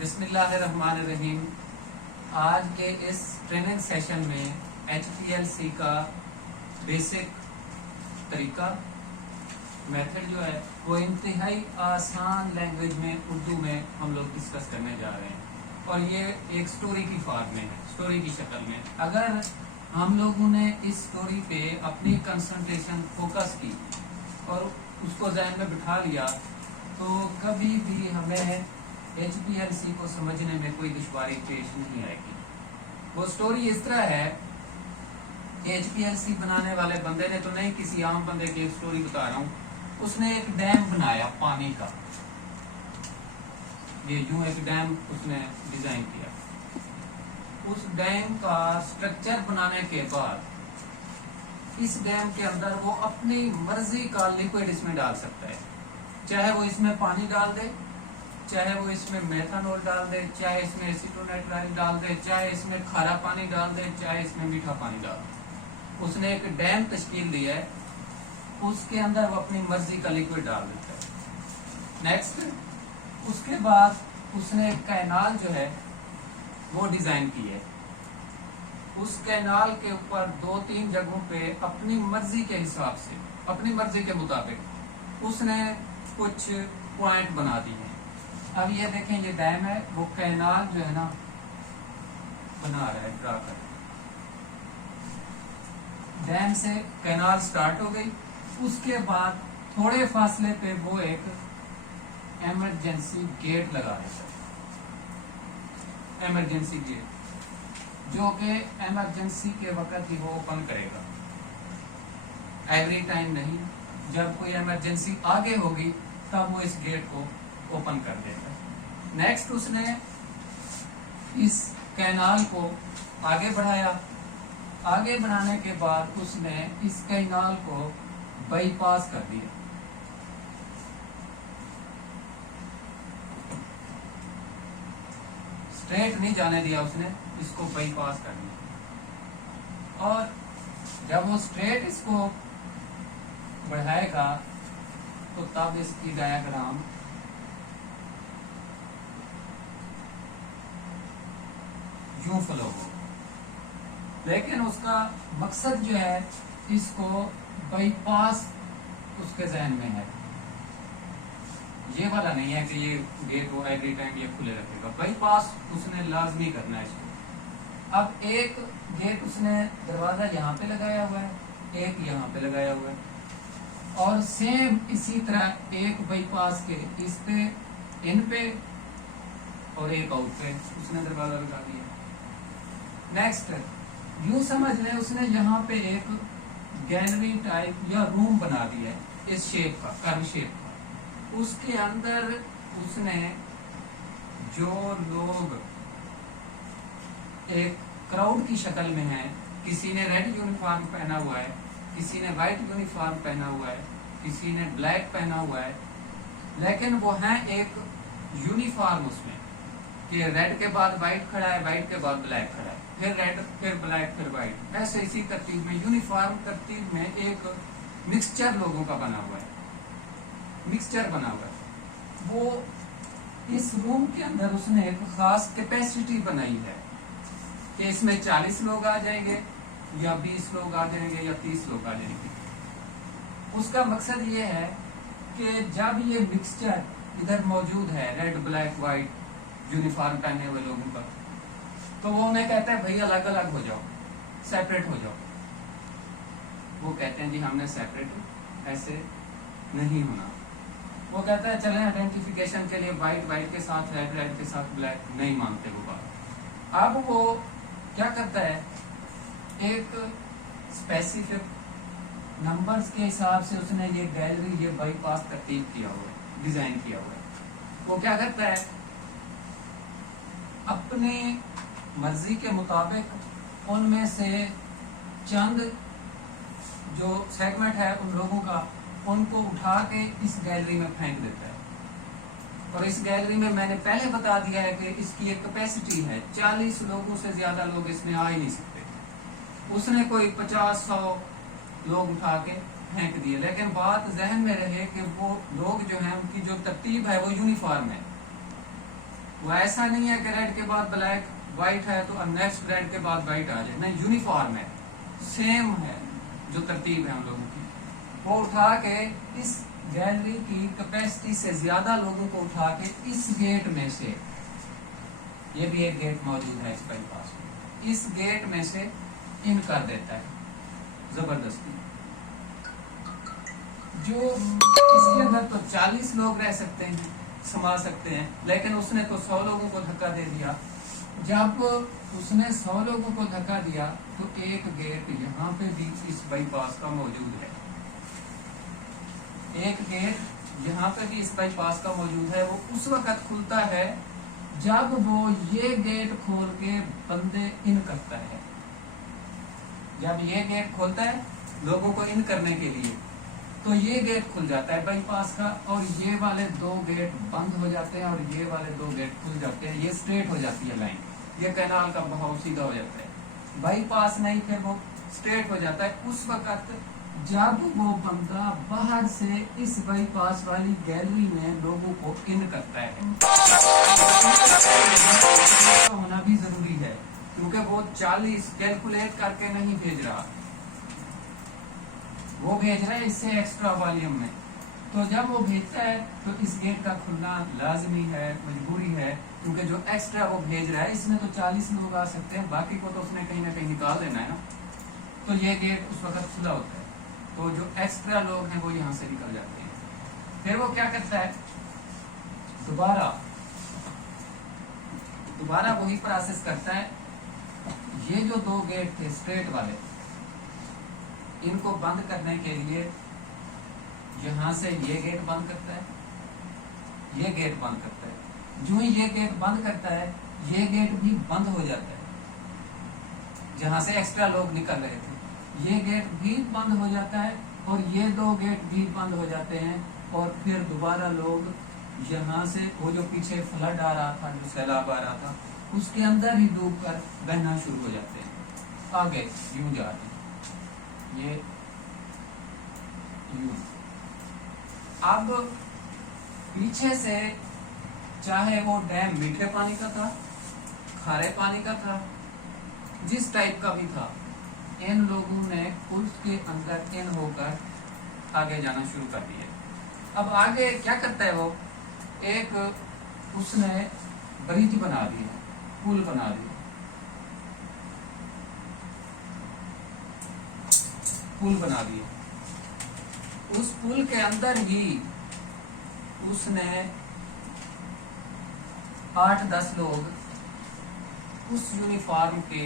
बिस्मिल्लाहिर्रहमानिर्रहीम। आज के इस ट्रेनिंग सेशन में HPLC का बेसिक तरीका मेथड जो है वो इंतहाई आसान लैंग्वेज में उर्दू में हम लोग डिस्कस करने जा रहे हैं और ये एक स्टोरी की फॉर्म में है, स्टोरी की शक्ल में। अगर हम लोगों ने इस स्टोरी पे अपनी कंसंट्रेशन फोकस की और उसको ज़हन में बिठा लिया तो कभी भी हमें HPLC को समझने में कोई दुश्वारी पेश नहीं आएगी। वो स्टोरी इस तरह है कि HPLC बनाने वाले बंदे ने तो नहीं, किसी आम बंदे की एक स्टोरी बता रहा हूँ। उसने एक डैम बनाया पानी का, ये यूं एक डैम उसने डिजाइन किया। उस डैम का स्ट्रक्चर बनाने के बाद इस डैम के अंदर वो अपनी मर्जी का लिक्विड इसमें डाल सकता है, चाहे वो इसमें पानी डाल दे, चाहे वो इसमें मेथनॉल डाल दे, चाहे इसमें एसीटोनाइट्राइल डाल दे, चाहे इसमें खारा पानी डाल दे, चाहे इसमें मीठा पानी डाल दे। उसने एक डैम तश्कील दिया है, उसके अंदर वो अपनी मर्जी का लिक्विड डाल देता है। नेक्स्ट, उसके बाद उसने एक कैनाल जो है वो डिजाइन की है। उस कैनाल के ऊपर 2-3 जगहों पे अपनी मर्जी के हिसाब से, अपनी मर्जी के मुताबिक उसने कुछ पॉइंट बना दिए हैं। अब ये देखें, ये डैम है, वो कैनाल जो है ना बना रहा है, ड्रा कर। डैम से कैनाल स्टार्ट हो गई, उसके बाद थोड़े फासले पे वो एक इमरजेंसी गेट लगा देता है, इमरजेंसी गेट, जो कि इमरजेंसी के वक्त ही वो ओपन करेगा, एवरी टाइम नहीं। जब कोई इमरजेंसी आगे होगी तब वो इस गेट को ओपन कर देता है। नेक्स्ट, उसने इस कैनाल को आगे बढ़ाया। आगे बढ़ाने के बाद उसने इस कैनाल को बाईपास कर दिया। स्ट्रेट नहीं जाने दिया उसने, इसको बाईपास कर दिया। और जब वो स्ट्रेट इसको बढ़ाएगा तो तब इसकी डायग्राम यूं फ्लो हो। लेकिन उसका मकसद जो है, इसको बाईपास उसके जहन में है, ये वाला नहीं है कि ये गेट वो एवरी टाइम ये खुले रखेगा। बाईपास उसने लाजमी करना है इसको। अब एक गेट उसने दरवाजा यहाँ पे लगाया हुआ है, एक यहाँ पे लगाया हुआ है, और सेम इसी तरह एक बाईपास के इस पे, इन पे, और एक आउट पे उसने दरवाजा लगा दिया। नेक्स्ट, यूं समझ लें उसने यहाँ पे एक गैलरी टाइप या रूम बना दिया है इस शेप का, कर्व शेप का। उसके अंदर उसने जो लोग एक क्राउड की शक्ल में हैं, किसी ने रेड यूनिफॉर्म पहना हुआ है, किसी ने व्हाइट यूनिफॉर्म पहना हुआ है, किसी ने ब्लैक पहना हुआ है, लेकिन वो हैं एक यूनिफॉर्म उसमें कि रेड के बाद व्हाइट खड़ा है, व्हाइट के बाद ब्लैक खड़ा है, फिर रेड, फिर ब्लैक, फिर व्हाइट, ऐसे इसी तरतीब में, यूनिफॉर्म तरतीब में एक मिक्सचर लोगों का बना हुआ है, मिक्सचर बना हुआ है। वो इस रूम के अंदर उसने एक खास कैपेसिटी बनाई है कि इसमें 40 लोग आ जाएंगे या 20 लोग आ जाएंगे या 30 लोग आ जाएंगे। उसका मकसद ये है कि जब ये मिक्सचर इधर मौजूद है, रेड, ब्लैक, व्हाइट यूनिफॉर्म पहने हुए लोगों का, तो वो उन्हें कहता है भाई अलग अलग हो जाओ, सेपरेट हो जाओ। वो कहते हैं जी हमने सेपरेट ऐसे नहीं होना। वो कहता है चलें आइडेंटिफिकेशन के लिए व्हाइट व्हाइट के साथ, रेड रेड के साथ ब्लैक, नहीं मानते वो बात। अब वो क्या करता है, एक स्पेसिफिक नंबर्स के हिसाब से उसने ये गैलरी, ये बाईपास तरतीब किया हुआ है, डिजाइन किया हुआ है। वो क्या करता है, अपने मर्जी के मुताबिक उनमें से चंद जो सेगमेंट है उन लोगों का, उनको उठा के इस गैलरी में फेंक देता है। और इस गैलरी में मैंने पहले बता दिया है कि इसकी एक कैपेसिटी है, 40 लोगों से ज्यादा लोग इसमें आ ही नहीं सकते। उसने कोई 50-100 लोग उठा के फेंक दिए, लेकिन बात जहन में रहे कि वो लोग जो हैं उनकी जो तरतीब है वो यूनिफॉर्म है। वो ऐसा नहीं है कि रेड के बाद ब्लैक, व्हाइट है तो नेक्स्ट रेड के बाद व्हाइट आ जाए, नहीं, यूनिफॉर्म है, सेम है जो तरतीब है हम लोगों की। वो उठा के इस गैलरी की कैपेसिटी से ज्यादा लोगों को उठा के इस गेट में से, ये भी एक गेट मौजूद है इस बाईपास में, इस गेट में से इन कर देता है जबरदस्ती। जो इसके अंदर तो 40 लोग रह सकते हैं, समा सकते हैं, लेकिन उसने तो 100 लोगों को धक्का दे दिया। जब उसने 100 लोगों को धक्का दिया तो एक गेट यहाँ पे भी इस बाईपास का मौजूद है, एक गेट यहाँ पे भी इस बाईपास का मौजूद है। वो उस वक्त खुलता है जब वो ये गेट खोल के बंदे इन करता है। जब ये गेट खोलता है लोगों को इन करने के लिए, तो ये गेट खुल जाता है बाईपास का, और ये वाले 2 गेट बंद हो जाते हैं और ये वाले 2 गेट खुल जाते हैं। ये स्ट्रेट हो जाती है लाइन, ये कैनाल का बहाव सीधा हो जाता है। बाईपास नहीं, फिर वो स्ट्रेट हो जाता है उस वक्त जब वो बंदा बाहर से इस बाईपास वाली गैलरी में लोगों को इन करता है। होना भी जरूरी है क्योंकि वो 40 कैलकुलेट करके नहीं भेज रहा, वो भेज रहा है इससे एक्स्ट्रा वॉल्यूम में। तो जब वो भेजता है तो इस गेट का खुलना लाजमी है, मजबूरी है, क्योंकि जो एक्स्ट्रा वो भेज रहा है इसमें तो 40 लोग आ सकते हैं, बाकी को तो उसने कहीं ना कहीं निकाल देना है ना। तो ये गेट उस वक्त खुला होता है, तो जो एक्स्ट्रा लोग हैं वो यहाँ से निकल जाते हैं। फिर वो क्या करता है, दोबारा वही प्रोसेस करता है। ये जो 2 गेट थे स्ट्रेट वाले, इनको बंद करने के लिए यहां से ये गेट बंद करता है, ये गेट बंद करता है। जो ही ये गेट बंद करता है ये गेट भी बंद हो जाता है जहां से एक्स्ट्रा लोग निकल रहे थे, ये गेट भी बंद हो जाता है और ये 2 गेट भी बंद हो जाते हैं। और फिर दोबारा लोग यहाँ से, वो जो पीछे फ्लड आ रहा था, जो सैलाब आ रहा था, उसके अंदर ही डूब कर बहना शुरू हो जाते हैं, आगे यूं जा रहे हैं, ये यूं। अब पीछे से चाहे वो डैम मीठे पानी का था, खारे पानी का था, जिस टाइप का भी था, इन लोगों ने उसके अंदर इन होकर आगे जाना शुरू कर दिया। अब आगे क्या करता है वो, एक उसने ब्रिज बना दिया, पुल बना दिया, पुल बना दिया। उस पुल के अंदर ही उसने 8-10 लोग उस यूनिफॉर्म के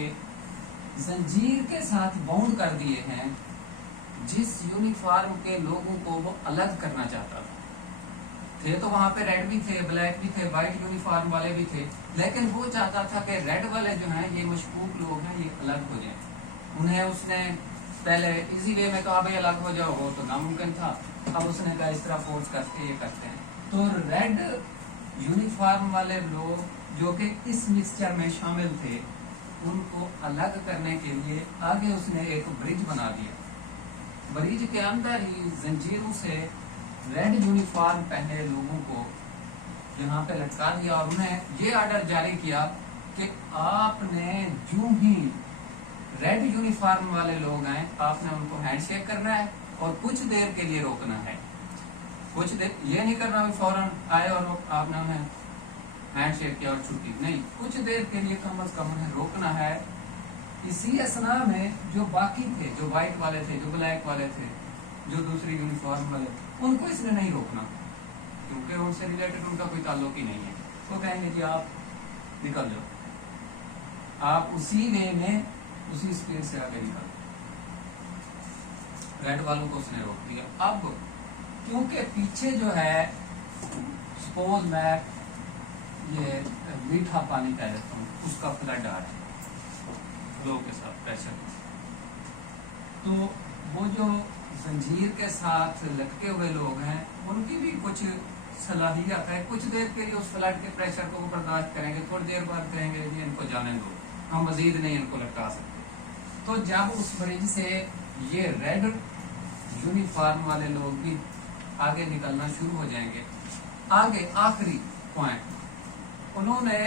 जंजीर के साथ बाउंड कर दिए हैं, जिस यूनिफॉर्म के लोगों को वो अलग करना चाहता था। थे तो वहां पे रेड भी थे, ब्लैक भी थे, व्हाइट यूनिफॉर्म वाले भी थे, लेकिन वो चाहता था कि रेड वाले जो हैं, ये मशकूक लोग हैं, ये अलग हो जाएं। उन्हें उसने पहले इजी वे में कहा भाई अलग हो जाओ, वो तो नामुमकिन था। अब उसने कहा इस तरह फोर्स करके ये करते हैं। तो रेड यूनिफॉर्म वाले लोग जो कि इस मिक्सचर में शामिल थे, उनको अलग करने के लिए आगे उसने एक ब्रिज बना दिया। ब्रिज के अंदर ही जंजीरों से रेड यूनिफॉर्म पहने लोगों को यहाँ पे लटका दिया और उन्हें ये ऑर्डर जारी किया कि आपने जो ही रेड यूनिफॉर्म वाले लोग आए, आपने उनको हैंडशेक करना है और कुछ देर के लिए रोकना है। कुछ देर ये नहीं करना भी फौरन आए और आपने उन्हें हैंडशेक किया और छुट्टी, नहीं, कुछ देर के लिए कम से कम उन्हें रोकना है। इसी असना में जो बाकी थे, जो व्हाइट वाले थे, जो ब्लैक वाले थे, जो दूसरी यूनिफॉर्म वाले थे, उनको इसने नहीं रोकना, क्योंकि उनसे रिलेटेड उनका कोई ताल्लुक ही नहीं है। तो कहेंगे जी आप निकल जाओ, आप उसी वे में उसी स्पीड से आगे निकल। रेड वालों को उसने रोक दिया। अब क्योंकि पीछे जो है, सपोज मैं ये मीठा पानी कह देता हूँ, उसका फ्लड आ रहा है फ्लो के साथ, प्रेशर, तो वो जो जंजीर के साथ लटके हुए लोग हैं, उनकी भी कुछ सलाहियत है, कुछ देर के लिए उस फ्लड के प्रेशर को वो बर्दाश्त करेंगे, थोड़ी देर बाद कहेंगे जी इनको जाने दो, हम मजीद नहीं इनको लटका सकते। तो जब उस ब्रिज से ये रेड यूनिफॉर्म वाले लोग भी आगे निकलना शुरू हो जाएंगे, आगे आखिरी पॉइंट उन्होंने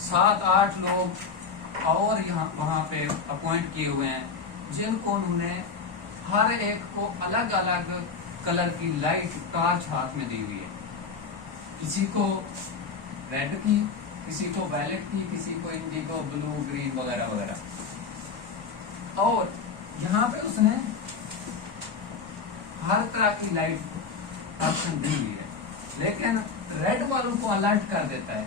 सात आठ लोग और यहाँ वहां पे अपॉइंट किए हुए हैं, जिनको उन्होंने हर एक को अलग अलग कलर की लाइट टॉर्च हाथ में दी हुई है। किसी को रेड की, किसी को वायलेट की, किसी को इंडिगो, ब्लू, ग्रीन वगैरह वगैरह। और यहाँ पे उसने हर तरह की लाइट ऑप्शन दी हुई है, लेकिन रेड वालों को अलर्ट कर देता है,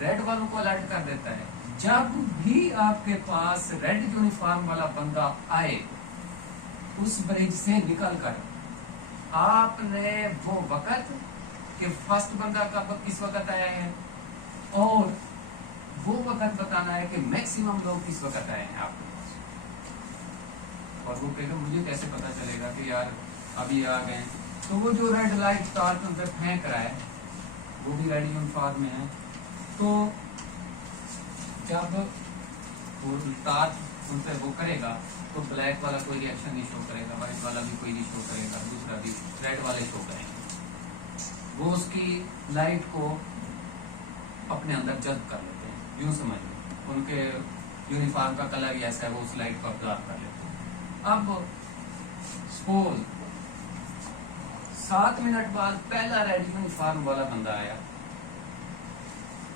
रेड वालों को अलर्ट कर देता है जब भी आपके पास रेड यूनिफॉर्म वाला बंदा आए, उस ब्रिज से निकलकर आपने वो वक्त कि फर्स्ट बंदा कब किस वक्त आया है और वो वक्त बताना है कि मैक्सिमम लोग किस वक्त आए हैं आपके पास। और वो कहेगा मुझे कैसे पता चलेगा कि यार अभी आ गए। तो वो जो रेड लाइट टॉर्च उन पे फेंक रहा है वो भी रेड यूनिफॉर्म में है। तो जब वो टॉर्च उन पे वो करेगा तो ब्लैक वाला कोई रिएक्शन नहीं शो करेगा, व्हाइट वाला भी कोई नहीं शो करेगा, दूसरा भी, रेड वाले शो करेंगे। वो उसकी लाइट को अपने अंदर जज्ब कर लेते हैं, यूं समझ लो उनके यूनिफॉर्म का कलर ही ऐसा है, वो उस लाइट को ऑब्जर्व कर लेते हैं। अब सपोज 7 मिनट बाद पहला रेड यूनिफॉर्म वाला बंदा आया,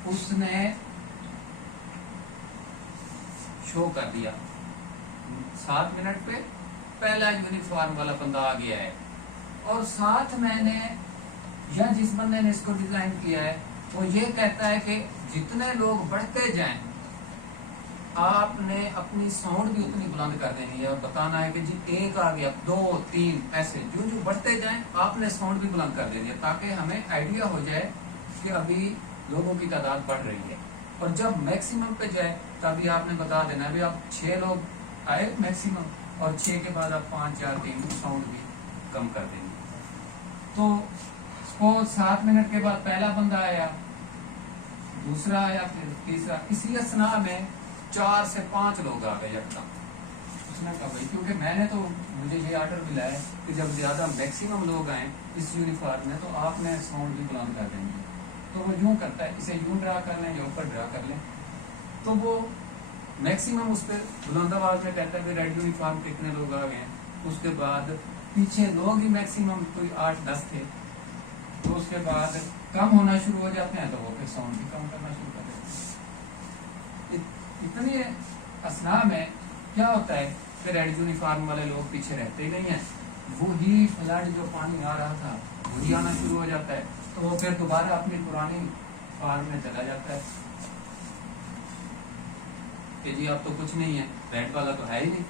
उसने शो कर दिया 7 मिनट पे पहला यूनिफॉर्म वाला बंदा आ गया है। और साथ मैंने या जिस बंदे ने इसको डिजाइन किया है वो ये कहता है कि जितने लोग बढ़ते जाएं आपने अपनी साउंड भी उतनी बुलंद कर देनी है और बताना है कि जी एक आ गया, 2, 3, ऐसे जो जो बढ़ते जाएं आपने साउंड भी बुलंद कर देनी है, ताकि हमें आइडिया हो जाए कि अभी लोगों की तादाद बढ़ रही है। और जब मैक्सिमम पे जाए तभी आपने बता देना है, आप 6 लोग आए मैक्सिमम, और 6 के बाद आप 5, 4, 3 साउंड भी कम कर देंगे। तो सपोज 7 मिनट के बाद पहला बंदा आया, दूसरा आया, फिर तीसरा। इसी असना में 4 से 5 लोग आ गए यकदम। उसने कहा भाई क्योंकि मैंने तो मुझे ये ऑर्डर मिला है कि जब ज्यादा मैक्सिमम लोग आए इस यूनिफॉर्म में तो आपने साउंड भी बुलंद कर देंगे। तो वो यूं करता है, इसे यूं ड्रा कर लें या ऊपर ड्रा कर लें, तो वो मैक्सिमम उस पर बुलंद आवाज में कहता है कि रेड यूनिफॉर्म कितने लोग आ गए। उसके बाद पीछे लोग ही मैक्सिमम कोई 8-10 थे, तो उसके बाद कम होना शुरू हो जाते हैं तो वो फिर साउंड भी कम करना शुरू कर देते हैं। इतनी असना में क्या होता है कि रेड यूनिफॉर्म वाले लोग पीछे रहते ही नहीं है, वो ही फ्लड जो पानी आ रहा था वही आना शुरू हो जाता है, तो वो फिर दोबारा अपनी पुरानी फॉर्म में चला जाता है कि जी अब तो कुछ नहीं है, रेड वाला तो है ही नहीं,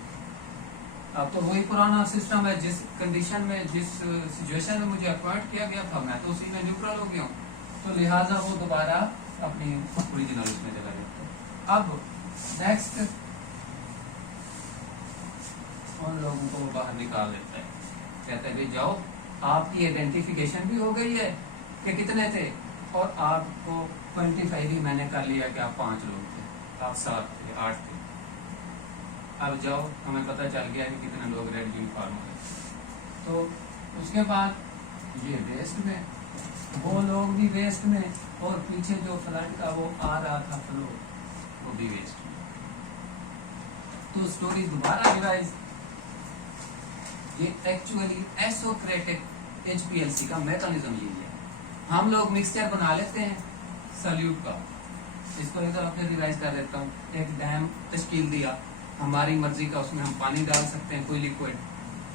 अब तो वही पुराना सिस्टम है, जिस कंडीशन में जिस सिचुएशन में मुझे अपॉइंट किया गया था मैं तो उसी में न्यूट्रल हो गया हूँ, तो लिहाजा वो दोबारा अपनी ओरिजिनल उसमें चला जाता है। अब नेक्स्ट उन लोगों को वो बाहर निकाल देता है, कहता है भाई जाओ, आपकी आइडेंटिफिकेशन भी हो गई है कि कितने थे, और आपको क्वांटिफाई भी मैंने कर लिया कि आप 5 लोग थे, आप 7 थे, 8 थे। अब जाओ, हमें पता चल गया कि कितने लोग रेड यूनिफॉर्म में। तो उसके बाद ये वेस्ट में, वो लोग भी वेस्ट में, और पीछे जो फ्लड का वो आ रहा था फ्लो वो भी वेस्ट में। तो स्टोरी दोबारा रिवाइज, ये एक्चुअली एसोक्रेटिक एचपीएलसी का मैकेनिज्म यही है। हम लोग मिक्सचर बना लेते हैं सल्यूट का, इसको एक बार फिर रिवाइज कर देता हूँ। एक डैम तश्कील दिया, हमारी मर्जी का उसमें हम पानी डाल सकते हैं कोई लिक्विड,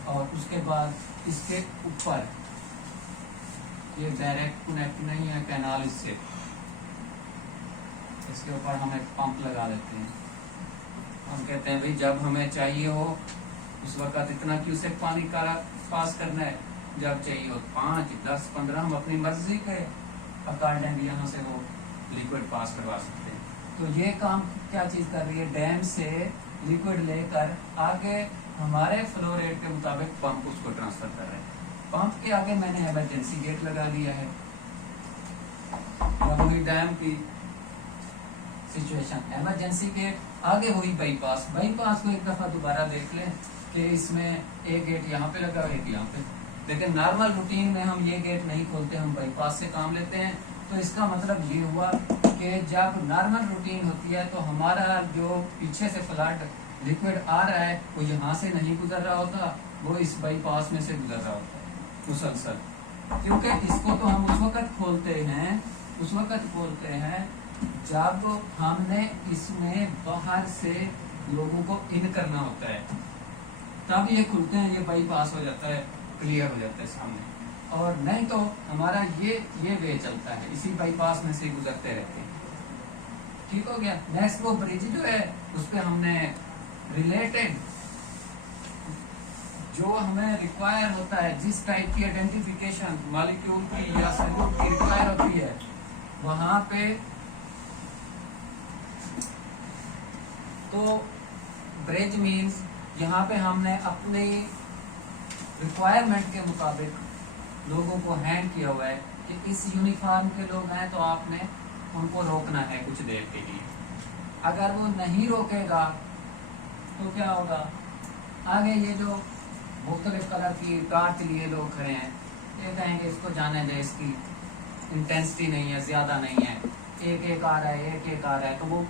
और उसके बाद इसके ऊपर ये डायरेक्ट कनेक्ट नहीं है कैनाल, इससे इसके ऊपर हम एक पंप लगा देते हैं। हम कहते हैं भाई जब हमें चाहिए हो उस वक्त इतना क्यूसेक पानी का पास करना है, जब चाहिए हो 5, 10, 15 हम अपनी मर्जी के अकॉर्डिंग यहाँ से वो लिक्विड पास करवा सकते हैं। तो ये काम क्या चीज कर रही है, डैम से लिक्विड लेकर आगे हमारे फ्लो रेट के मुताबिक पंप उसको ट्रांसफर कर रहे हैं। पंप के आगे मैंने इमरजेंसी गेट लगा दिया है। अब हुई डैम की सिचुएशन, इमरजेंसी गेट आगे वही बाईपास को एक दफा दोबारा देख लें कि इसमें एक गेट यहाँ पे लगा हुआ, एक यहाँ पे। लेकिन नॉर्मल रूटीन में हम ये गेट नहीं खोलते, हम बाईपास से काम लेते हैं। तो इसका मतलब ये हुआ कि जब नॉर्मल रूटीन होती है तो हमारा जो पीछे से फ्लड लिक्विड आ रहा है वो यहाँ से नहीं गुजर रहा होता, वो इस बाईपास में से गुजर रहा होता है मुसलसल। क्योंकि इसको तो हम उस वक्त खोलते हैं जब हमने इसमें बाहर से लोगों को इन करना होता है, तब ये खुलते हैं, ये बाईपास हो जाता है, क्लियर हो जाता है सामने। और नहीं तो हमारा ये वे चलता है, इसी बाईपास में से गुजरते रहते हैं। ठीक हो गया। नेक्स्ट वो ब्रिज जो है उस पर हमने रिलेटेड जो हमें रिक्वायर होता है, जिस टाइप की आइडेंटिफिकेशन मॉलिक्यूल की या सॉल्यूट की रिक्वायर होती है, वहां पे तो ब्रिज मीन्स यहाँ पे हमने अपनी रिक्वायरमेंट के मुताबिक लोगों को हैंड किया हुआ है कि इस यूनिफॉर्म के लोग हैं तो आपने उनको रोकना है कुछ देर के लिए। अगर वो नहीं रोकेगा तो क्या होगा, आगे ये जो मुख्तलिफ कलर की टार्च लिए लोग खड़े हैं, ये कहेंगे इसको जाने दे, इसकी इंटेंसिटी नहीं है, ज्यादा नहीं है, एक एक आ रहा है, एक एक आ रहा है। तो वो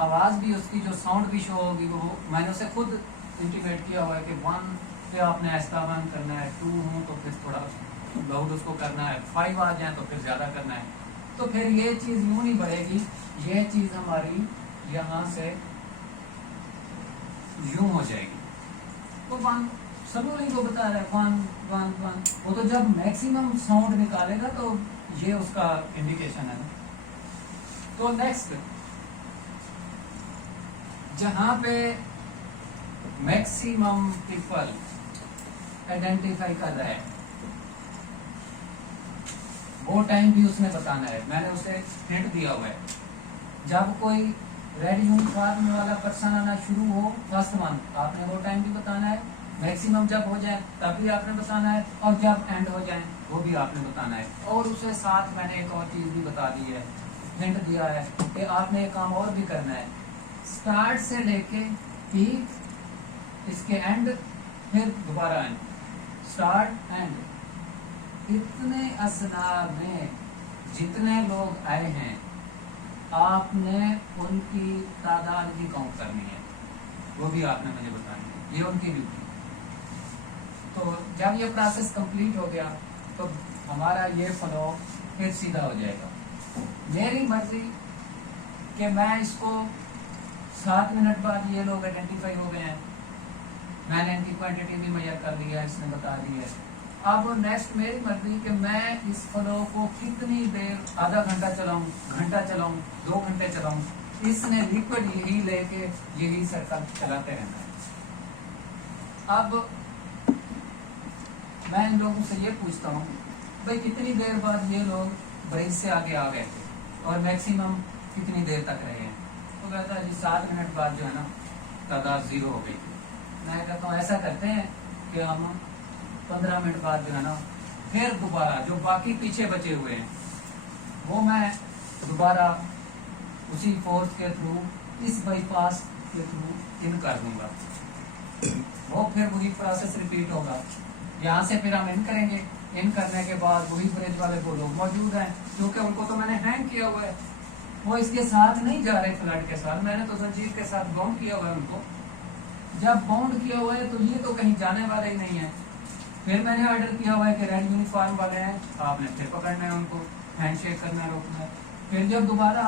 आवाज भी, उसकी जो साउंड भी शो होगी, वो मैंने उसे खुद इंटीमेट किया हुआ है कि 1 पे आपने ऐसा 1 करना है, 2 हो तो फिर थोड़ा लाउड उसको करना है, 5 आ जाए तो फिर ज्यादा करना है। तो फिर ये चीज यूं नहीं बढ़ेगी, ये चीज हमारी यहाँ से यूं हो जाएगी। तो 1 सभी को बता रहा है 1 1 1, वो तो जब मैक्सिमम साउंड निकालेगा तो ये उसका इंडिकेशन है ना। तो नेक्स्ट जहां पे मैक्सिमम पीपल आइडेंटिफाई कर रहा है वो टाइम भी उसने बताना है। मैंने उसे हिंट दिया हुआ है, जब कोई रेड यूनिफॉर्म वाला पर्सन आना शुरू हो, फर्स्ट 1, आपने वो टाइम भी बताना है। मैक्सिमम जब हो जाए तब भी आपने बताना है, और जब एंड हो जाए वो भी आपने बताना है। और उसे साथ मैंने एक और चीज भी बता दी है, हिंट दिया है कि आपने एक काम और भी करना है, स्टार्ट से लेके पीक, इसके एंड, फिर दोबारा एंड, स्टार्ट एंड। इतने असना में जितने लोग आए हैं आपने उनकी तादाद भी काउंट करनी है, वो भी आपने मुझे बतानी है, ये उनकी ड्यूटी। तो जब ये प्रोसेस कंप्लीट हो गया तो हमारा ये फ्लो फिर सीधा हो जाएगा। मेरी मर्जी कि मैं इसको 7 मिनट बाद ये लोग आइडेंटिफाई हो गए हैं, मैंने इनकी क्वांटिटी भी मेजर कर लिया है, इसने बता दी है। अब नेक्स्ट मेरी मर्जी कि मैं इस फ्लो को कितनी देर, आधा घंटा चलाऊं, घंटा चलाऊं, 2 घंटे चलाऊं, इसने लिक्विड यही लेके यही सर्कल चलाते रहना है। अब मैं इन लोगों से ये पूछता हूँ, भाई कितनी देर बाद ये लोग ब्रिज से आगे आ गए थे और मैक्सिमम कितनी देर तक रहे हैं? तो कहता है जी 7 मिनट बाद जो है ना तादाद 0 हो गई। मैं कहता हूँ ऐसा करते हैं कि हम 15 मिनट बाद जो है ना फिर दोबारा जो बाकी पीछे बचे हुए हैं वो मैं दोबारा उसी फोर्स के थ्रू, इस बाईपास के थ्रू इन कर दूंगा। वो फिर वही प्रोसेस रिपीट होगा। यहाँ से फिर हम इन करेंगे, इन करने के बाद वही ब्रिज वाले वो लोग मौजूद हैं, क्योंकि उनको तो मैंने हैंग किया हुआ है, वो इसके साथ नहीं जा रहे फ्लड के साथ, मैंने तो जंजीर के साथ बाउंड किया हुआ है उनको। जब बाउंड किया हुआ है तो ये तो कहीं जाने वाले ही नहीं है। फिर मैंने ऑर्डर किया हुआ है कि रेड यूनिफॉर्म वाले हैं, आपने फिर पकड़ना है उनको, हैंडशेक करना है, रोकना है। फिर जब दोबारा,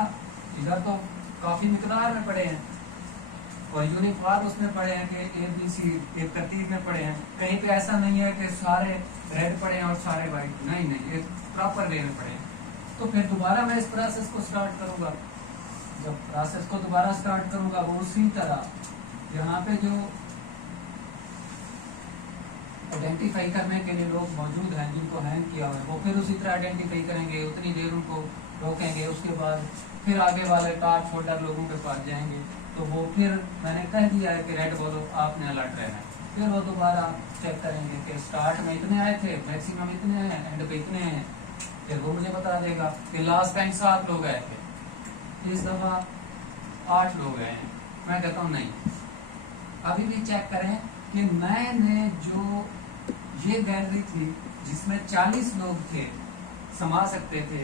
इधर तो काफी मिकदार में पड़े हैं और यूनिफॉर्म उसमें पड़े हैं कि ABC एक तरतीब में पड़े हैं, कहीं पे ऐसा नहीं है कि सारे रेड पड़े हैं और सारे वाइट, नहीं नहीं, एक प्रॉपर वे में पड़े हैं। तो फिर दोबारा मैं इस प्रोसेस को स्टार्ट करूंगा। जब प्रोसेस को दोबारा स्टार्ट करूंगा वो उसी तरह यहाँ पे जो आइडेंटिफाई करने के लिए लोग मौजूद हैं जिनको हैंग किया हुआ है, वो फिर उसी तरह आइडेंटिफाई करेंगे, उतनी देर उनको रोकेंगे। उसके बाद फिर आगे वाले टार्च होल्डर लोगों के पास जाएंगे, तो वो फिर मैंने कह दिया है कि रेड बोलो, आपने अलर्ट रहना है। फिर वो दोबारा चेक करेंगे कि स्टार्ट में इतने आए थे, मैक्सिमम इतने हैं, एंड पे इतने हैं। फिर वो मुझे बता देगा कि लास्ट टाइम 7 लोग आए थे, इस दफा 8 लोग आए हैं, मैं कहता हूँ नहीं। अभी भी चेक करें कि मैंने जो ये गैलरी थी जिसमें 40 लोग थे, समा सकते थे,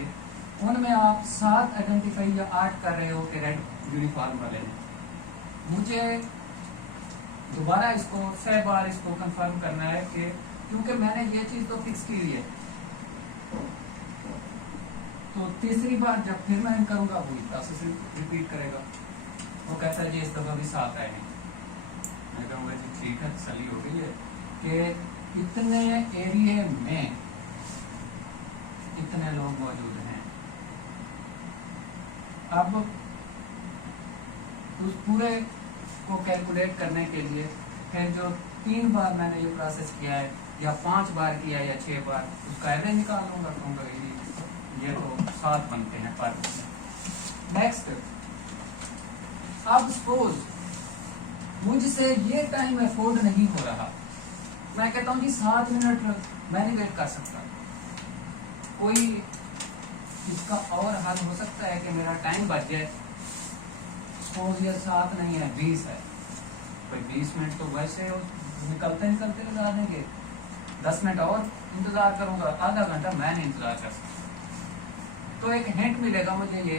उनमें आप 7 आइडेंटिफाई या 8 कर रहे हो कि रेड यूनिफॉर्म वाले हैं। मुझे दोबारा इसको 6 बार इसको कंफर्म करना है कि क्योंकि मैंने ये चीज तो फिक्स की हुई है, तो तीसरी बार जब फिर मैं करूंगा वही प्रोसेस रिपीट करेगा। वो कहता है जी इस दफा भी 7 आए नहीं। मैं कहूँगा जी ठीक है, तसल्ली हो गई है कि इतने एरिया में इतने लोग मौजूद हैं। अब उस पूरे को कैलकुलेट करने के लिए फिर जो 3 बार मैंने ये प्रोसेस किया है या 5 बार किया है या 6 बार, उसका एवरेज निकाल लूंगा, कहूँगा ये तो 7 बनते हैं पर। नेक्स्ट, अब सपोज मुझसे ये टाइम अफोर्ड नहीं हो रहा, मैं कहता हूँ जी 7 मिनट मैं नहीं वेट कर सकता, कोई इसका और हल हो सकता है कि मेरा टाइम बच जाए। सपोज ये 7 नहीं है 20 है, कोई 20 मिनट तो वैसे निकलते निकलते लगा देंगे, 10 मिनट और इंतजार करूंगा, आधा घंटा मैं नहीं इंतजार कर सकता। तो एक हिंट मिलेगा मुझे ये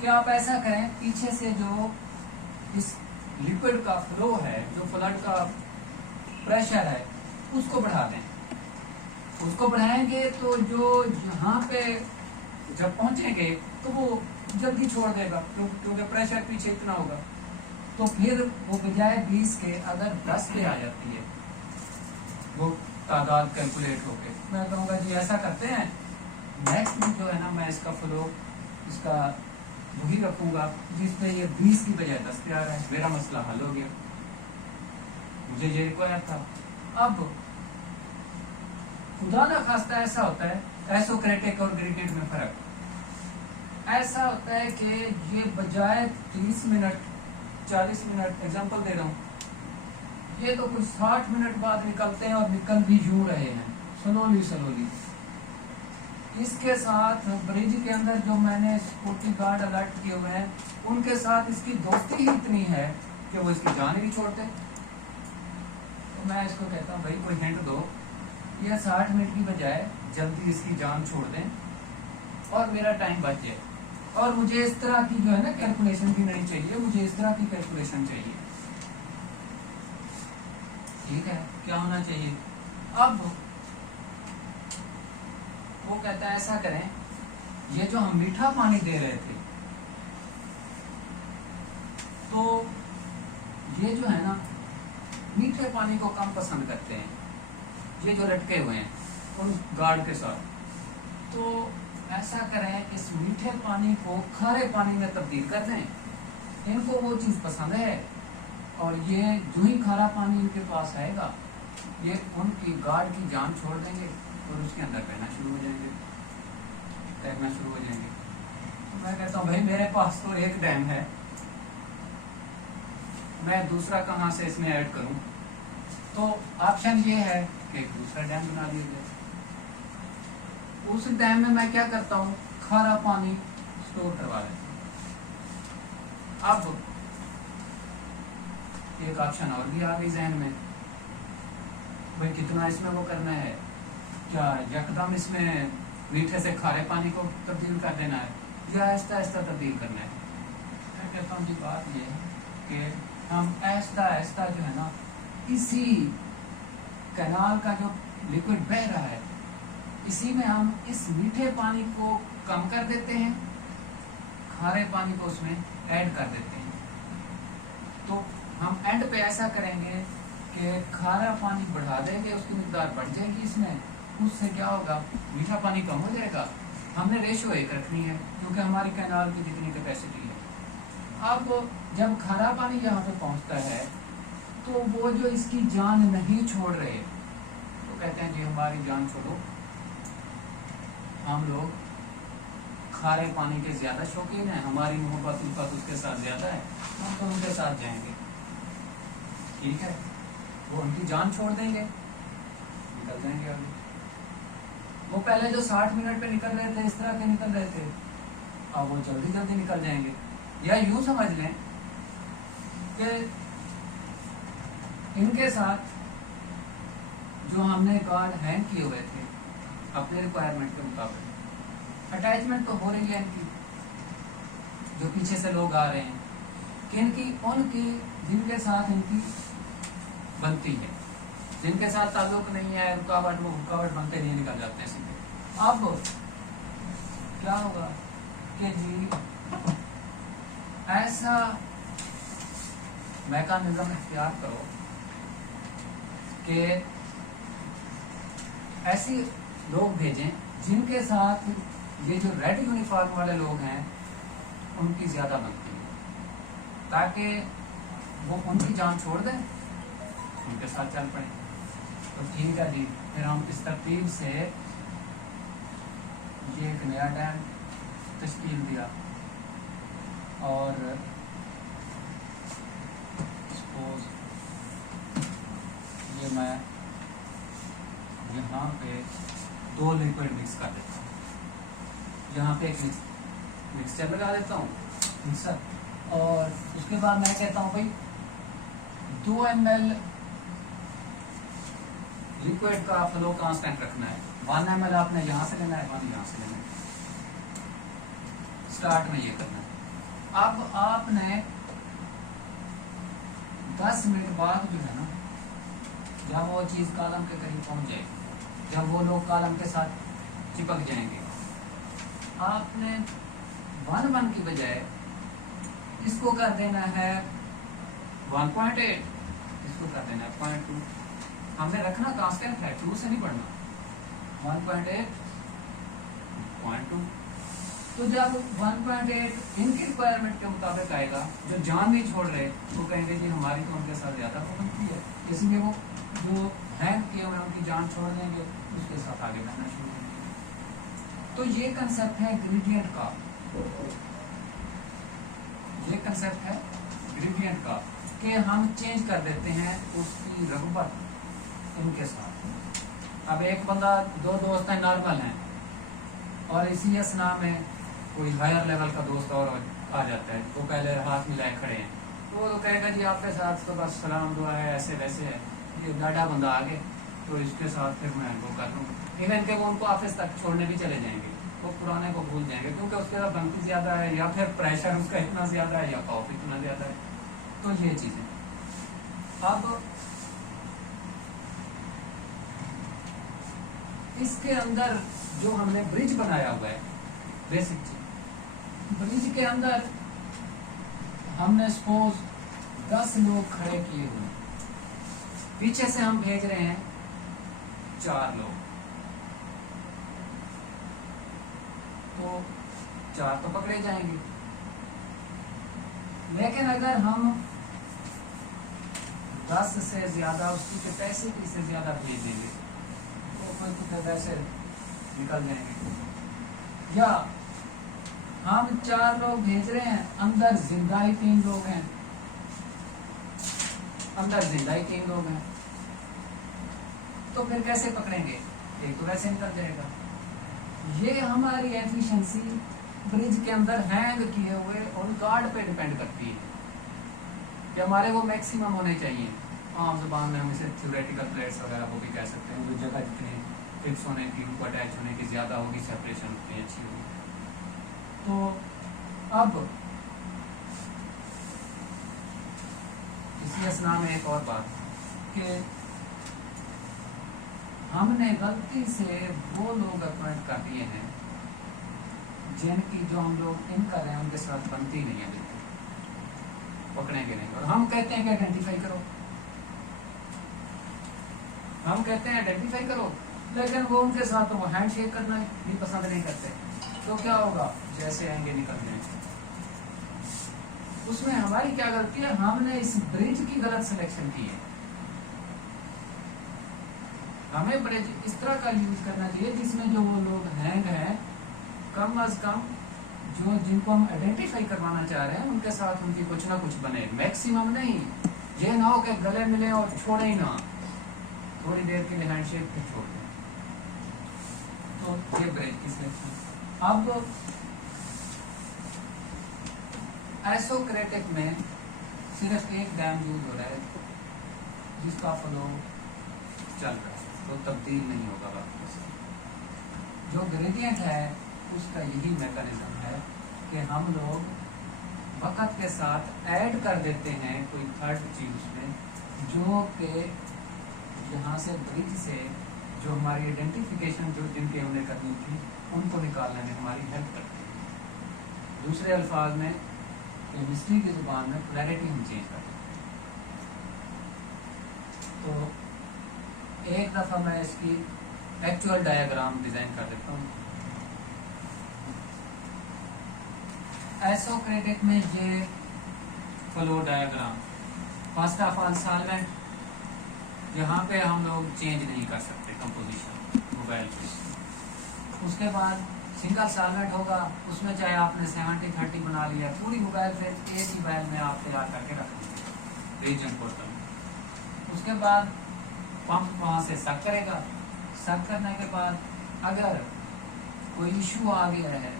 कि आप ऐसा करें, पीछे से जो इस लिक्विड का फ्लो है, जो फ्लड का प्रेशर है, उसको बढ़ा दें। उसको बढ़ाएंगे तो जो यहाँ पे जब पहुंचेंगे तो वो जल्दी छोड़ देगा, क्योंकि प्रेशर पीछे इतना होगा। तो फिर वो बजाय 20 के अगर 10 पे आ जाती है वो तादाद कैलकुलेट होके, मैं कहूँगा जी ऐसा करते हैं, नेक्स्ट जो है ना मैं इसका फ्लो इसका वही रखूंगा जिसपे ये 20 की बजाय 10 पे आ रहा है, मेरा मसला हल हो गया। मुझे ये रिक्वायर था। अब खुदा ना खास्ता ऐसा होता है, एसोक्रेटिक और ग्रेडेड में फर्क ऐसा होता है कि ये बजाय 30 मिनट 40 मिनट, एग्जांपल दे रहा हूँ, ये तो कुछ 60 मिनट बाद निकलते हैं और निकल भी यूं रहे हैं स्लोली स्लोली। इसके साथ ब्रिज के अंदर जो मैंने सिक्योरिटी गार्ड अलर्ट किए हुए हैं, उनके साथ इसकी दोस्ती ही इतनी है कि वो इसकी जान ही छोड़ते। तो मैं इसको कहता हूँ भाई कोई हिंट दो, ये 60 मिनट की बजाय जल्दी इसकी जान छोड़ दें और मेरा टाइम बच जाए। और मुझे इस तरह की जो है ना कैलकुलेशन भी नहीं चाहिए, मुझे इस तरह की कैलकुलेशन चाहिए। ठीक है, क्या होना चाहिए? अब वो कहता है ऐसा करें, ये जो हम मीठा पानी दे रहे थे, तो ये जो है ना मीठे पानी को कम पसंद करते हैं, ये जो लटके हुए हैं उन गार्ड के साथ। तो ऐसा करें, इस मीठे पानी को खारे पानी में तब्दील कर दें। इनको वो चीज़ पसंद है और ये जो ही खारा पानी इनके पास आएगा, ये उनकी गार्ड की जान छोड़ देंगे और उसके अंदर बहना शुरू हो जाएंगे, तैरना शुरू हो जाएंगे। तो मैं कहता हूँ भाई मेरे पास तो एक डैम है, मैं दूसरा कहाँ से इसमें ऐड करूँ? तो ऑप्शन ये है कि एक दूसरा डैम बना दिया जाए। उस डैम में मैं क्या करता हूँ, खारा पानी स्टोर करवा लेता हूँ। अब एक ऑप्शन और भी आ गई जहन में, भाई कितना इसमें वो करना है, क्या यकदम इसमें मीठे से खारे पानी को तब्दील कर देना है या आहिस्ता आहिस्ता तब्दील करना है? मैं कहता हूँ जी बात ये है कि हम आहिस्ता आहिस्ता जो है ना, इसी कैनाल का जो लिक्विड बह रहा है, इसी में हम इस मीठे पानी को कम कर देते हैं, खारे पानी को उसमें ऐड कर देते हैं। तो हम एंड पे ऐसा करेंगे कि खारा पानी बढ़ा देंगे, उसकी मिकदार बढ़ जाएगी इसमें, उससे क्या होगा, मीठा पानी कम हो जाएगा। हमने रेशो 1 रखनी है क्योंकि हमारी कैनाल की जितनी कैपेसिटी है। अब जब खारा पानी यहाँ पे पहुँचता है तो वो जो इसकी जान नहीं छोड़ रहे, तो कहते हैं जी हमारी जान छोड़ो, हम लोग खारे पानी के ज्यादा शौकीन हैं, हमारी मोहब्बत उल्फत उसके साथ ज्यादा है, हम तो उनके साथ जाएंगे। ठीक है, वो उनकी जान छोड़ देंगे, निकल जाएंगे आगे। वो पहले जो 60 मिनट पे निकल रहे थे, इस तरह के निकल रहे थे, अब वो जल्दी जल्दी निकल जाएंगे। या यूं समझ लें कि इनके साथ जो हमने कार्ड हैंग किए हुए थे अपने रिक्वायरमेंट के मुताबिक, अटैचमेंट तो हो रही है इनकी, जो पीछे से लोग आ रहे हैं, किनकी, उनकी जिनके साथ इनकी बनती है, जिनके साथ ताल्लुक नहीं है, रुकावट, वो रुकावट बनते नहीं, निकल जाते हैं सीधे। अब क्या होगा कि जी ऐसा मैकेनिज्म इख्तियार करो कि ऐसी लोग भेजें जिनके साथ ये जो रेड यूनिफॉर्म वाले लोग हैं उनकी ज्यादा बनती है, ताकि वो उनकी जान छोड़ दें, उनके साथ चल पड़े। तो ठीक है जी, फिर हम इस तरतीब से ये एक नया डैम तश्कील दिया और सपोज ये मैं यहाँ पे 2 लिक्विड मिक्स कर देता हूँ, यहाँ पे एक मिक्सचर लगा देता हूँ मिक्सर, और उसके बाद मैं कहता हूँ भाई 2 ml लिक्विड का फ्लो कांस्टेंट रखना है, 1 ml आपने यहाँ से लेना है, 1 यहाँ से लेना है। स्टार्ट में ये करना है। अब आपने 10 मिनट बाद जो है ना, जब वो चीज कॉलम के करीब पहुंच जाएगी, जब वो लोग कॉलम के साथ चिपक जाएंगे, आपने 1 की बजाय इसको कर देना है 1.8, इसको कर देना है 0.2। हमने रखना कांस्टेंट है, 2 से नहीं बढ़ना, 1.8 0.2। तो जब 1.8 इनकी रिक्वायरमेंट के मुताबिक आएगा, जो जान नहीं छोड़ रहे वो कहेंगे जी हमारी तो उनके साथ ज्यादा बनती है, इसलिए वो जो हैंग किए हुए उनकी जान छोड़ देंगे, उसके साथ आगे बढ़ना शुरू करेंगे। तो ये कंसेप्ट है ग्रेडियंट का, ये कंसेप्ट है ग्रेडियंट का कि हम चेंज कर देते हैं उसकी रगबत इनके साथ। अब एक बंदा, 2 दोस्त हैं नॉर्मल हैं, और इसी असना में कोई हायर लेवल का दोस्त और आ जाता है, वो पहले हाथ मिलाए खड़े हैं, तो वो तो कहेगा जी आपके साथ तो बस सलाम दुआ है, ऐसे वैसे है, ये डाटा बंदा आगे, तो इसके साथ फिर मैं वो कर लूँगा। इवन के वो उनको ऑफिस तक छोड़ने भी चले जाएंगे, वो पुराने को भूल जाएंगे, क्योंकि उसके साथ बनती ज्यादा है, या फिर प्रेशर उसका इतना ज्यादा है, या कॉफ इतना ज्यादा है। तो ये चीजें अब इसके अंदर जो हमने ब्रिज बनाया हुआ है, बेसिक चीज, ब्रिज के अंदर हमने सपोज 10 लोग खड़े किए हुए, पीछे से हम भेज रहे हैं 4 लोग, तो 4 तो पकड़े जाएंगे। लेकिन अगर हम 10 से ज्यादा उसकी कैपेसिटी से ज्यादा भेज देंगे तो कुछ वैसे निकल जाएंगे। या हम 4 लोग भेज रहे हैं, अंदर जिंदा ही 3 लोग हैं, अंदर जिंदा ही 3 लोग हैं, तो फिर कैसे पकड़ेंगे? एक तो वैसे निकल जाएगा। ये हमारी एफिशिएंसी ब्रिज के अंदर हैंग किए हुए और गार्ड पे डिपेंड करती है कि हमारे वो मैक्सिमम होने चाहिए। आम जुबान में हम इसे थ्योरेटिकल प्लेट्स वगैरह वो भी कह सकते हैं, जो जगह जितनी फिक्स होने की, उनको अटैच होने की ज्यादा होगी, सेपरेशन उतनी अच्छी होगी। तो अब इसी असना में एक और बात कि हमने गलती से वो लोग अपॉइंट कर दिए हैं जिनकी, जो हम लोग इन कर रहे हैं उनके साथ बनती नहीं है, बिल्कुल पकड़ेंगे नहीं। और हम कहते हैं कि आइडेंटिफाई करो, हम कहते हैं आइडेंटिफाई करो, लेकिन वो उनके साथ तो वो हैंड शेक करना भी पसंद नहीं करते। तो क्या होगा? जैसे आएंगे निकल जाएंगे। उसमें हमारी क्या गलती है? हमने इस ब्रिज की गलत सिलेक्शन की है। हमें ब्रिज इस तरह का यूज करना चाहिए जिसमें जो वो लोग हैंग हैं, कम अज कम जो जिनको हम आइडेंटिफाई करवाना चाह रहे हैं उनके साथ उनकी कुछ ना कुछ बने, मैक्सिमम नहीं। ये ना हो कि गले मिले और छोड़े ही ना, थोड़ी देर के लिए हैंडशेक पे छोड़ दें। तो ये ब्रिज की सिलेक्शन। अब एसोक्रेटिक में सिर्फ एक डैम यूज हो रहा है जिसका फ्लो चल रहा है, तो तब्दील नहीं होगा वापस। जो ग्रेडियंट है उसका यही मैकेनिज्म है कि हम लोग वक्त के साथ ऐड कर देते हैं कोई थर्ड चीज उसमें, जो कि यहाँ से ब्रिज से जो हमारी आइडेंटिफिकेशन जो जिनके हमने करनी थी उनको निकालने में हमारी हेल्प करती है। दूसरे अल्फाज में केमिस्ट्री की जुबान में पोलैरिटी हम चेंज करते हैं। तो एक दफ़ा मैं इसकी एक्चुअल डायग्राम डिजाइन कर देता हूँ। एसोक्रेटिक में ये flow diagram, first of all solvent, यहाँ पे हम लोग चेंज नहीं कर सकते कंपोजिशन मोबाइल पे। उसके बाद सिंगल सॉल्वेंट होगा, उसमें चाहे आपने 70-30 बना लिया, पूरी मोबाइल फेज एक ही बैल में आप तैयार करके रख लीजिए रीजन पोर्टल में। उसके बाद पंप वहाँ से सक करेगा, सक करने के बाद अगर कोई इशू आ गया है,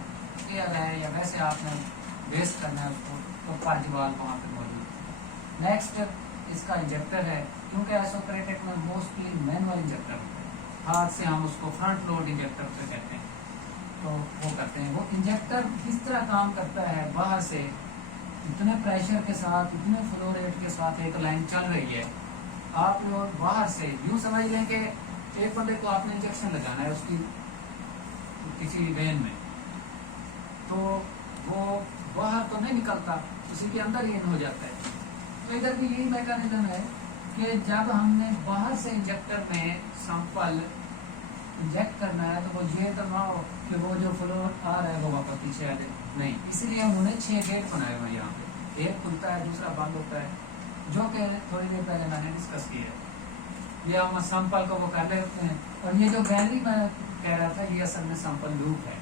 एयर है या वैसे आपने वेस्ट करना है उसको, तो पर्ज वाल्व वहाँ पे मौजूद है। नेक्स्ट इसका इंजेक्टर है, क्योंकि एसोक्रेटिक में मोस्टली मैनुअल इंजेक्टर होता है, हाथ से हम उसको फ्रंट लोड इंजेक्टर से कहते हैं, तो वो करते हैं। वो इंजेक्टर किस तरह काम करता है, बाहर से इतने प्रेशर के साथ, इतने फ्लो रेट के साथ एक लाइन चल रही है, आप लोग बाहर से यूँ समझ लें कि एक बंदे को आपने इंजेक्शन लगाना है उसकी किसी वेन में, तो वो बाहर तो नहीं निकलता, उसी के अंदर ही इन हो जाता है। तो इधर भी यही मैकेनिज्म है कि जब हमने बाहर से इंजेक्टर में सैंपल इंजेक्ट करना है, तो वो ये तो ना हो कि वो जो फ्लो आ रहा है वो वापस पीछे आ जाए, नहीं। इसलिए उन्होंने 6 गेट बनाए हुए यहाँ पे, एक खुलता है दूसरा बंद होता है, जो कि थोड़ी देर पहले मैंने डिस्कस किया है। ये हम सैंपल को वो कर लेते हैं, और ये जो गैलरी मैं कह रहा था, ये असल में सैंपल लूप है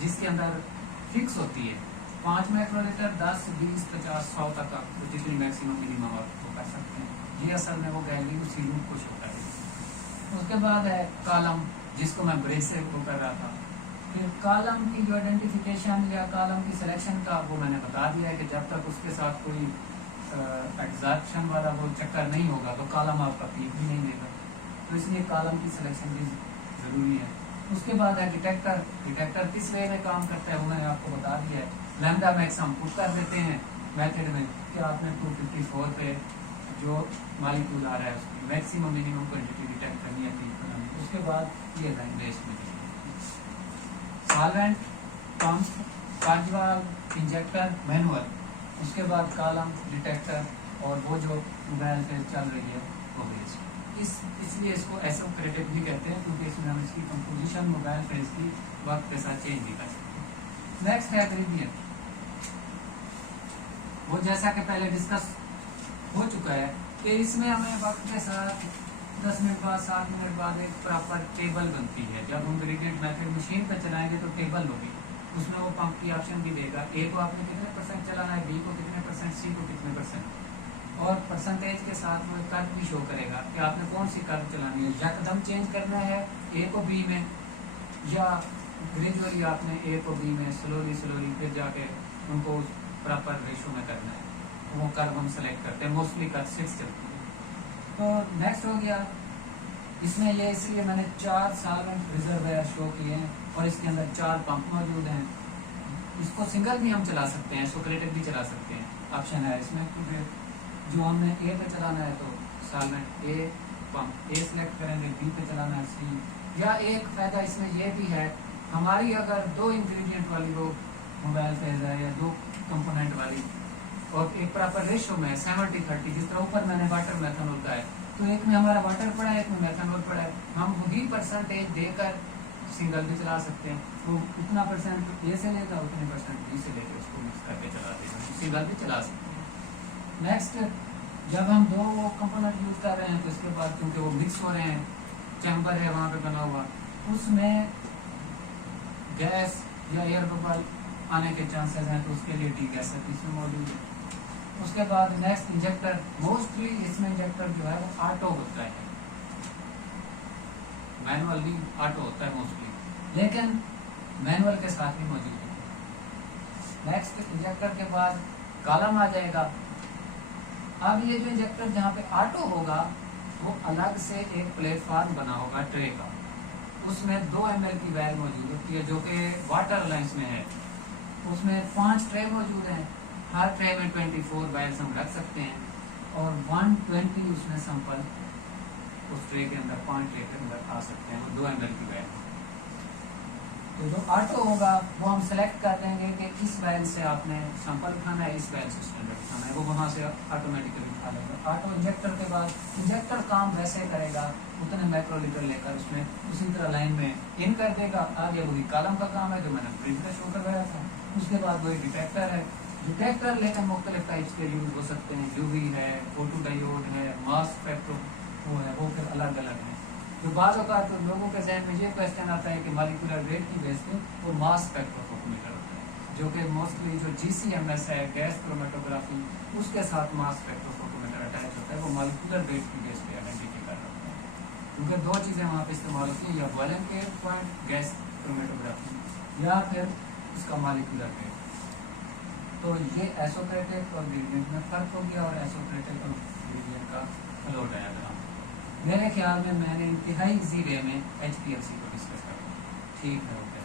जिसके अंदर फिक्स होती है 5 माइक्रोलीटर, 10, 20, 50, 100 तक आप जितनी मैक्सिमम मिनिमम आप वो कर सकते हैं। ये असल में वो गैलरी उसी लूप को शो है। उसके बाद है कॉलम, जिसको मैं ब्रेक से वो कर रहा था। फिर कॉलम की जो आइडेंटिफिकेशन या कॉलम की सिलेक्शन का वो मैंने बता दिया है कि जब तक उसके साथ कोई एग्जैक्शन वाला वो चक्कर नहीं होगा तो कॉलम आपका पीक भी नहीं देगा, तो इसलिए कॉलम की सिलेक्शन भी ज़रूरी है। उसके बाद है डिटेक्टर। डिटेक्टर किस वे में काम करता है वो मैंने आपको बता दिया है। लैम्डा मैक्स हम पुट कर देते हैं मेथड में कि आपने 254 पे जो मालिक्यूल आ रहा है उसकी मैक्सिमम मिनिमम क्वांटिटी डिटेक्ट करनी है पीक बनानी। उसके बाद ये लाइन वेस्ट में सॉल्वेंट, पंप, काजवाल, इंजेक्टर, मैनुअल, उसके बाद कॉलम, डिटेक्टर, और वो जो मोबाइल पे चल रही है वो वेस्ट। इसलिए इसको एसोक्रेटिक भी कहते हैं, क्योंकि इसमें हम इसकी कंपोजिशन मोबाइल फेज की वक्त के साथ चेंज भी कर सकते हैं। नेक्स्ट है ग्रेडियंट। वो जैसा कि पहले डिस्कस हो चुका है कि इसमें हमें वक्त के साथ 10 मिनट बाद, 7 मिनट बाद एक प्रॉपर टेबल बनती है। जब हम ग्रेडियंट मेथड मशीन पर चलाएंगे तो टेबल होगी, उसमें वो पंप की ऑप्शन भी देगा, ए को आपने कितने % चलाना है, बी को कितने %, सी को कितने %, और परसेंटेज के साथ वो कर्व भी शो करेगा कि आपने कौन सी कर्व चलानी है। यकदम चेंज करना है ए को बी में, या ग्रेजुअली आपने ए को बी में स्लोली फिर जाके उनको प्रॉपर रेशो में करना है, तो वो कर्व हम सेलेक्ट करते हैं। मोस्टली कर्व 6 चलती है। तो नेक्स्ट हो गया, इसमें ये इसलिए मैंने 4 सॉल्वेंट रिजर्वायर शो किए हैं और इसके अंदर 4 पंप मौजूद हैं। इसको सिंगल भी हम चला सकते हैं, एसोक्रेटिक भी चला सकते हैं, ऑप्शन है इसमें। क्योंकि जो हमने ए पे चलाना है तो सॉल्वेंट ए, पंप ए सिलेक्ट करेंगे, बी पे चलाना है सी। या एक फायदा इसमें यह भी है, हमारी अगर 2 इंग्रेडिएंट वाली वो मोबाइल फेज है या 2 कंपोनेंट वाली और एक प्रॉपर रेशो में 70-30, जिस तरह ऊपर मैंने वाटर मेथनॉल का है, तो एक में हमारा वाटर पड़ा है, एक में मेथनॉल पड़ा है, हम वही परसेंटेज देकर सिंगल भी चला सकते हैं। तो उतना % ए से लेगा, उतने % बी से लेकर उसको मिक्स करके चला देगा, सिंगल भी चला सकते हैं। नेक्स्ट, जब हम 2 कंपोनेंट यूज कर रहे हैं तो इसके बाद क्योंकि वो मिक्स हो रहे हैं, चैम्बर है वहाँ पे बना हुआ, उसमें गैस या एयर बबल आने के चांसेस हैं, तो उसके लिए डीगैसर इसमें मौजूद है। उसके बाद नेक्स्ट इंजेक्टर, मोस्टली इसमें इंजेक्टर जो है वो ऑटो होता है, मैनुअल भी ऑटो होता है मोस्टली, लेकिन मैनुअल के साथ भी मौजूद है। नेक्स्ट इंजेक्टर के बाद कॉलम आ जाएगा, अब ये जो इंजेक्टर जहाँ पे ऑटो होगा वो अलग से एक प्लेटफॉर्म बना होगा ट्रे का, उसमें 2 ml की वैल मौजूद होती है जो कि वाटर अलायंस में है। उसमें 5 ट्रे मौजूद हैं, हर ट्रे में 24 वैल्स हम रख सकते हैं और 120 उसमें सैंपल उस ट्रे के अंदर 5 ट्रे के अंदर आ सकते हैं, वो 2 ml की वैल। तो जो ऑटो होगा वो हम सेलेक्ट कर देंगे कि इस वैल से आपने सैंपल उठाना है, इस वैल से स्टैंडर्ड उठाना है, वो वहाँ से ऑटोमेटिकली उठा लेगा। ऑटो इंजेक्टर के बाद इंजेक्टर काम वैसे करेगा, उतने माइक्रोलीटर लेकर उसमें उसी तरह लाइन में इन कर देगा। आगे वही कॉलम का काम है जो मैंने प्रिंट में शो करवाया था। उसके बाद वही डिटेक्टर है, डिटेक्टर लेकर मुख्तलिफ टाइप्स के यूज हो सकते हैं, यूवी है, फोटो डायोड है, मास स्पेक्ट्रो वो है, वो फिर अलग अलग है। जो बाज़ औक़ात तो लोगों के जहन में ये क्वेश्चन आता है कि मॉलिक्यूलर वेट की बेस पे वो मास स्पेक्ट्रोफोटोमीटर होता है, जो कि मोस्टली जो GCMS है, गैस क्रोमेटोग्राफी, उसके साथ मास स्पेक्ट्रोफोटोमीटर अटैच होता है, वो मॉलिक्यूलर वेट की बेस पे आइडेंटिटी कर रखता है। क्योंकि 2 चीज़ें वहाँ पे इस्तेमाल होती हैं, या बॉयलिंग के पॉइंट गैस क्रोमेटोग्राफी या फिर उसका मॉलिक्यूलर वेट। तो ये एसोक्रेटिक और ग्रेडियंट में फ़र्क हो गया और एसोक्रेटिक और ग्रेडियंट का फ्लो डायग्राम। मेरे ख्याल में मैंने इंतहाई इजी वे में HPLC को डिस्कस कर, ठीक है, ओके।